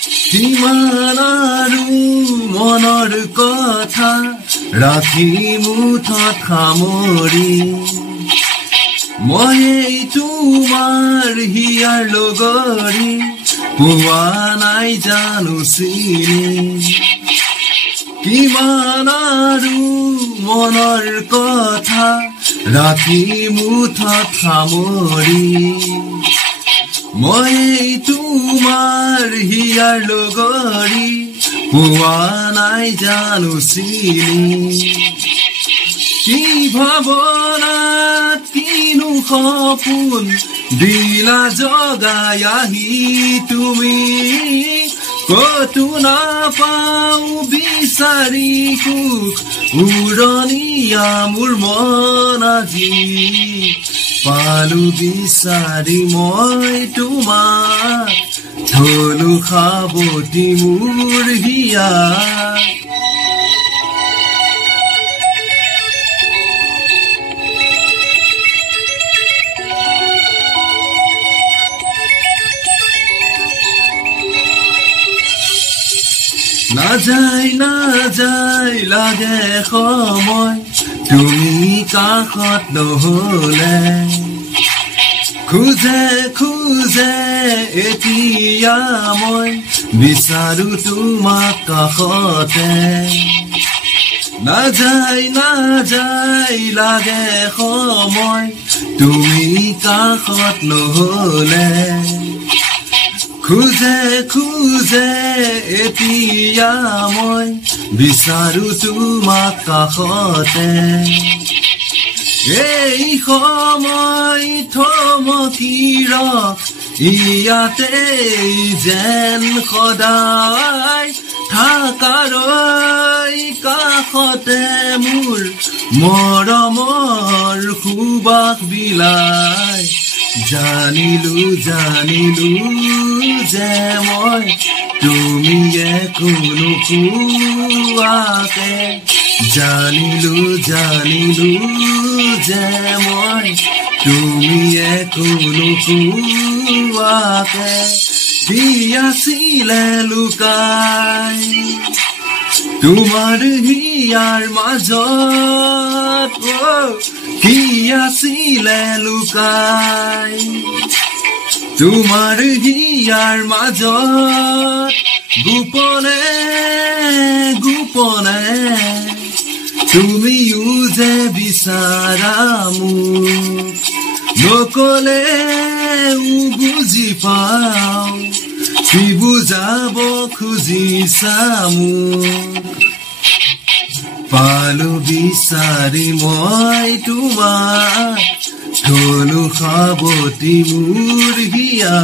কিমান আৰু মনৰ কথা ৰাখি মুঠত সামৰি মই তোমাৰ হিয়াৰ লগৰী পোৱা নাই জানো চিনি কিমান আৰু মনৰ কথা ৰাখি মুঠত সামৰি মই তোমাৰ হিয়াৰ লগৰী পোৱা নাই জানো চিনি কি ভাৱনাত কিনো সপোন দিলা জগাই আহি তুমি কতো নাপাও বিচাৰি সুখ উৰণীয়া মোৰ মন আজি পালো বিচাৰি মই তোমাক থলো সাৱটি মোৰ হিয়া নাযায় লাগে সময় তুমি কাষত নহলে খুজে এতিয়া মই বিচাৰো তোমাক কাষতে নাযায় লাগে সময় তুমি কাষত নহলে খুজে এতিয়া মই বিচাৰো তোমাক কাষতে এই সময় থমকি ইয়াতে যেন সদায় থাকাৰ কাষতে মোৰ মৰমৰ সুবাস বিলাই জানিলো যে মই তুমিয়ে কোনো কোৱাকে জানিলো যে মই তুমিয়ে কোনো কোৱাকে কি আছিলে লুকাই তোমাৰ হিয়াৰ মাজত কি আছিলে লুকাই তোমাৰ হিয়াৰ মাজত গোপনে তুমিও যে বিচাৰা মোক নকলেও বুজি পাওঁ কি বুজাব খুজিছা মোক পালো বিচাৰি মই তোমাক থলো সাৱটি মোৰ হিয়া